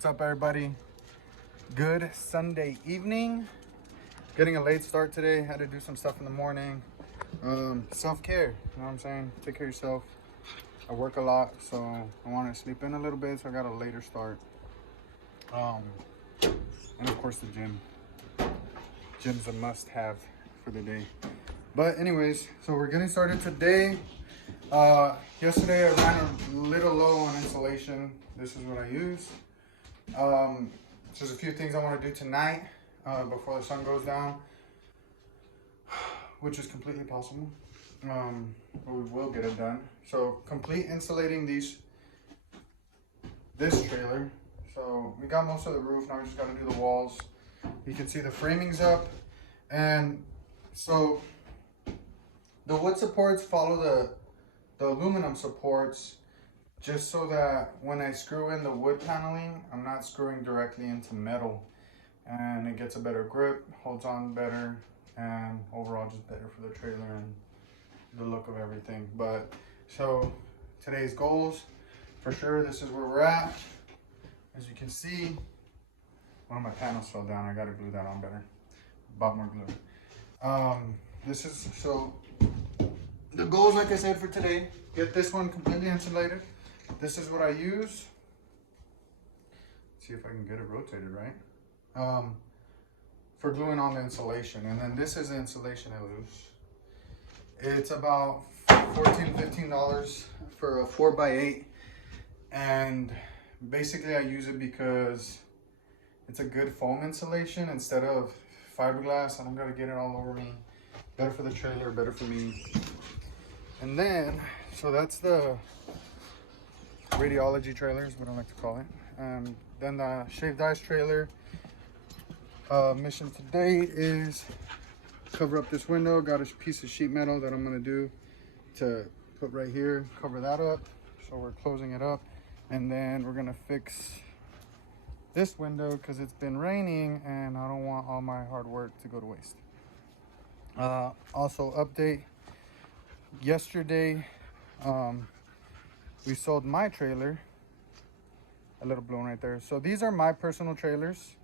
What's up, everybody? Good Sunday evening. Getting a late start today. Had to do some stuff in the morning. Self-care, you know what I'm saying? Take care of yourself. I work a lot, so I want to sleep in a little bit, so I got a later start. And of course the gym. Gym's a must-have for the day. But anyways, so we're getting started today. Yesterday I ran a little low on insulation. This is what I use. There's a few things I want to do tonight before the sun goes down, which is completely possible. But we will get it done. So complete insulating this trailer. So we got most of the roof, now we just got to do the walls. You can see the framing's up, and so the wood supports follow the aluminum supports, just so that when I screw in the wood paneling, I'm not screwing directly into metal, and it gets a better grip, holds on better, and overall just better for the trailer and the look of everything. But so today's goals, for sure, this is where we're at. As you can see, one of my panels fell down. I gotta glue that on better. Bought more glue. This is, so the goals, like I said, for today, get this one completely insulated. This is what I use. Let's see if I can get it rotated right. For gluing on the insulation. And then this is the insulation I use. It's about $14, $15 for a 4x8. And basically I use it because it's a good foam insulation instead of fiberglass. I don't gotta get it all over me. Better for the trailer, better for me. And then, so that's the radiology trailer is what I like to call it. Then the shaved ice trailer. Mission today is cover up this window. Got a piece of sheet metal that I'm gonna do to put right here, cover that up. So we're closing it up. And then we're gonna fix this window because it's been raining and I don't want all my hard work to go to waste. Also update, yesterday we sold my trailer. A little blown right there. So these are my personal trailers.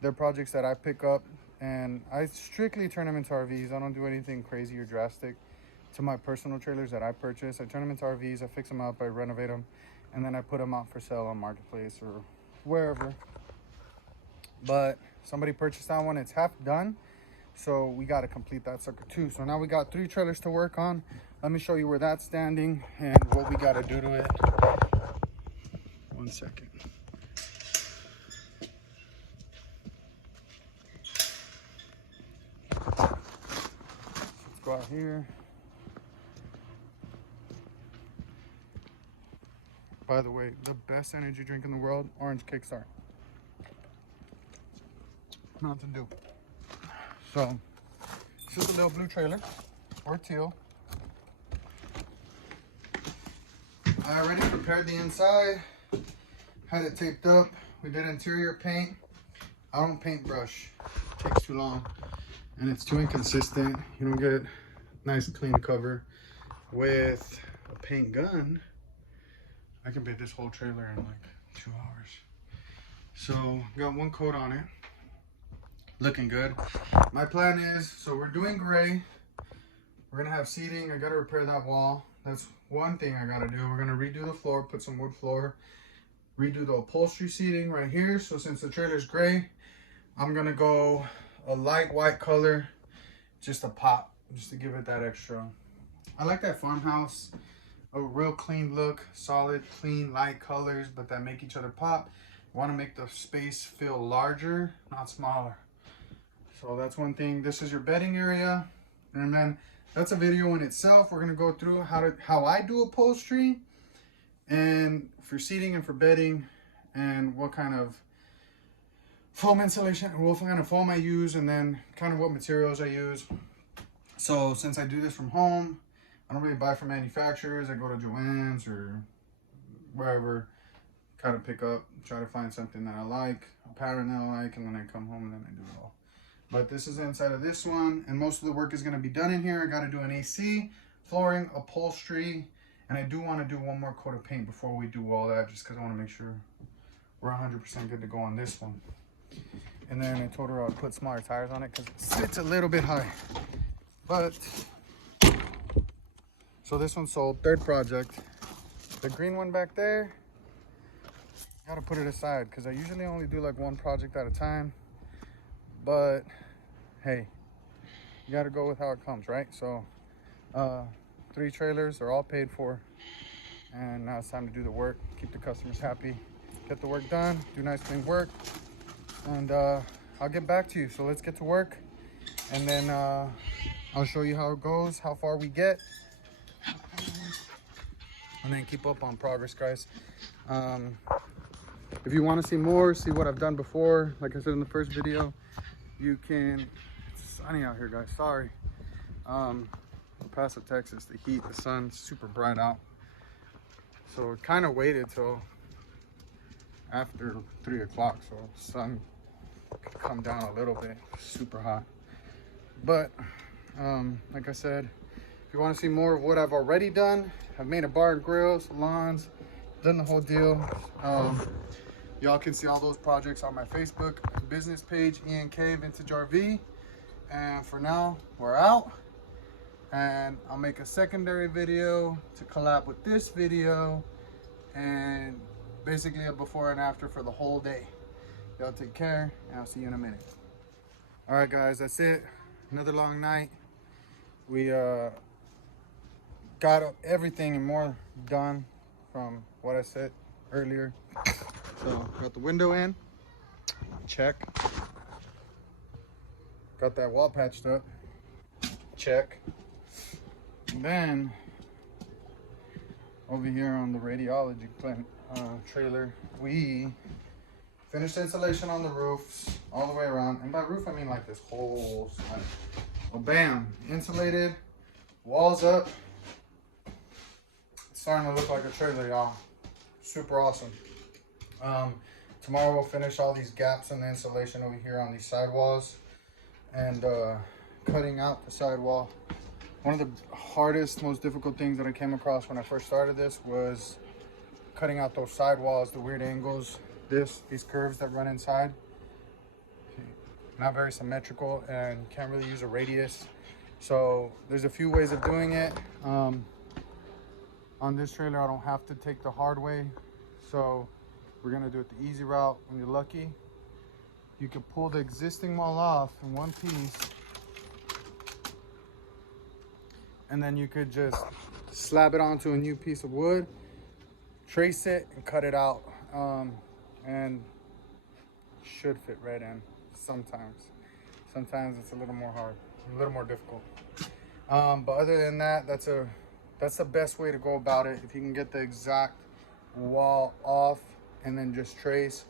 They're projects that I pick up and I strictly turn them into RVs. I don't do anything crazy or drastic to my personal trailers that I purchase. I turn them into RVs, I fix them up, I renovate them, and then I put them out for sale on Marketplace or wherever. But somebody purchased that one, it's half done, so we got to complete that sucker too. So now we got 3 trailers to work on. Let me show you where that's standing and what we got to do to it. 1 second. Let's go out here. By the way, the best energy drink in the world, Orange Kickstart. Mountain Dew. So, this is a little blue trailer, or teal. I already prepared the inside, had it taped up. We did interior paint. I don't paintbrush, it takes too long, and it's too inconsistent. You don't get nice clean cover. With a paint gun, I can paint this whole trailer in like 2 hours. So, got 1 coat on it. Looking good. My plan is, so we're doing gray. We're gonna have seating. I gotta repair that wall. That's one thing I gotta do. We're gonna redo the floor, put some wood floor, redo the upholstery seating right here. So since the trailer's gray, I'm gonna go a light white color, just a pop, just to give it that extra. I like that farmhouse. A real clean look, solid, clean, light colors, but that make each other pop. Want to make the space feel larger, not smaller. So that's one thing. This is your bedding area, and then that's a video in itself. We're gonna go through how I do upholstery, and for seating and for bedding, and what kind of foam insulation, what kind of foam I use, and then kind of what materials I use. So since I do this from home, I don't really buy from manufacturers. I go to Joann's or wherever, kind of pick up, try to find something that I like, a pattern that I like, and then I come home and then I do it all. But this is the inside of this one, and most of the work is going to be done in here. I got to do an AC, flooring, upholstery, and I do want to do 1 more coat of paint before we do all that, just because I want to make sure we're 100% good to go on this one. And then I told her I'll put smaller tires on it because it sits a little bit high. But, so this one's sold, third project. The green one back there, gotta put it aside because I usually only do like one project at a time. But, hey, you gotta go with how it comes, right? So, 3 trailers are all paid for. And now it's time to do the work, keep the customers happy, get the work done, do nice clean work. And I'll get back to you. So let's get to work, and then I'll show you how it goes, how far we get, and then keep up on progress, guys. If you want to see more, see what I've done before, like I said in the first video, you can. It's sunny out here, guys. Sorry. El Paso, Texas, the heat, the sun's super bright out. So it kind of waited till after 3 o'clock, so sun could come down a little bit. Super hot. But like I said, if you want to see more of what I've already done, I've made a bar and grill, salons, done the whole deal. Y'all can see all those projects on my Facebook business page, ENK Vintage RV. And for now, we're out. And I'll make a secondary video to collab with this video, and basically a before and after for the whole day. Y'all take care, and I'll see you in a minute. All right, guys, that's it. Another long night. We got everything and more done from what I said earlier. So got the window in, check. Got that wall patched up, check. And then over here on the radiology trailer, we finished installation on the roofs all the way around. And by roof, I mean like this whole side. Well, bam, insulated, walls up. It's starting to look like a trailer, y'all. Super awesome. Tomorrow we'll finish all these gaps in the insulation over here on these sidewalls, and cutting out the sidewall. One of the hardest, most difficult things that I came across when I first started this was cutting out those sidewalls, the weird angles, these curves that run inside. Not very symmetrical, and you can't really use a radius. So there's a few ways of doing it. On this trailer, I don't have to take the hard way. So we're gonna do it the easy route. When you're lucky, you can pull the existing wall off in one piece, and then you could just slab it onto a new piece of wood, trace it, and cut it out. And should fit right in. Sometimes it's a little more hard, a little more difficult. But other than that, that's the best way to go about it. If you can get the exact wall off and then just trace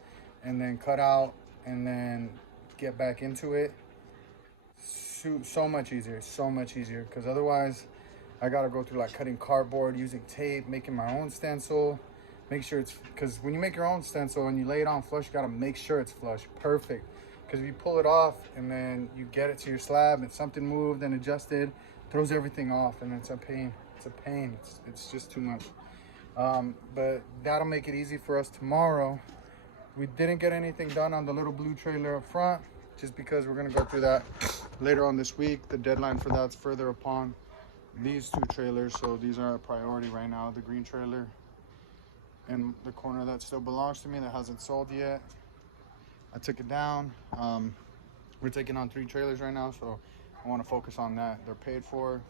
and then cut out and then get back into it, so much easier, because otherwise I gotta go through like cutting cardboard, using tape, making my own stencil. Make sure it's, because when you make your own stencil and you lay it on flush, you gotta make sure it's flush, perfect. Because if you pull it off and then you get it to your slab and something moved and adjusted, throws everything off, and it's a pain. It's just too much. But that'll make it easy for us tomorrow. We didn't get anything done on the little blue trailer up front, just because we're gonna go through that later on this week. The deadline for that's further upon these 2 trailers, so these are a priority right now. The green trailer and the corner that still belongs to me that hasn't sold yet, I took it down. We're taking on 3 trailers right now, so I want to focus on that. They're paid for.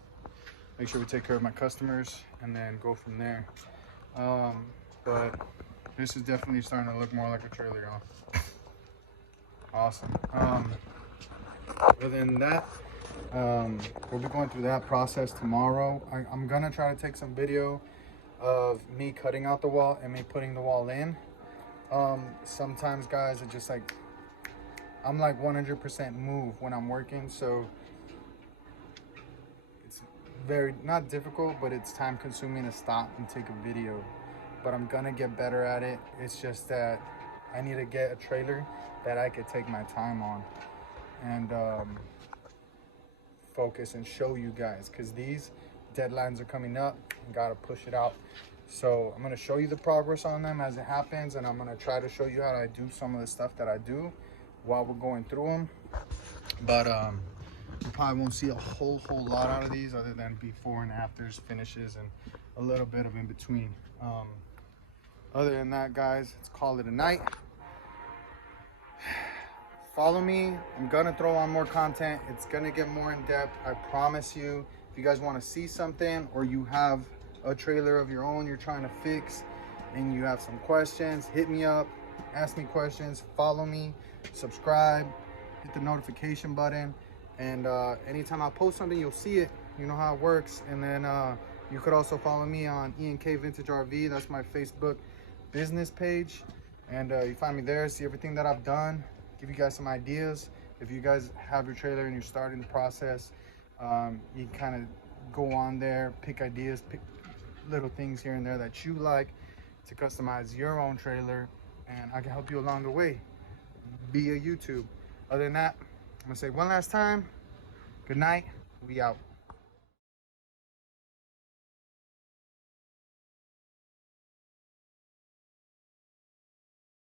Make sure we take care of my customers and then go from there. But this is definitely starting to look more like a trailer, y'all. Awesome. Other than that, we'll be going through that process tomorrow. I'm gonna try to take some video of me cutting out the wall and me putting the wall in. Sometimes, guys, it just like, I'm like 100% move when I'm working, so it's very, not difficult, but it's time consuming to stop and take a video. But I'm gonna get better at it. It's just that I need to get a trailer that I could take my time on and focus and show you guys, because these deadlines are coming up and gotta push it out So I'm gonna show you the progress on them as it happens, and I'm gonna try to show you how I do some of the stuff that I do while we're going through them. But you probably won't see a whole lot out of these other than before and afters, finishes, and a little bit of in between. Other than that, guys, let's call it a night. Follow me. I'm gonna throw on more content. It's gonna get more in depth, I promise you. If you guys want to see something, or you have a trailer of your own you're trying to fix and you have some questions, hit me up, ask me questions, follow me, subscribe, hit the notification button, and anytime I post something, you'll see it. You know how it works. And then you could also follow me on ENK Vintage RV. That's my Facebook business page, and you find me there, see everything that I've done, give you guys some ideas. If you guys have your trailer and you're starting the process, you can kind of go on there, pick ideas, pick little things here and there that you like to customize your own trailer, and I can help you along the way via YouTube. Other than that, I'm gonna say one last time, good night, we out.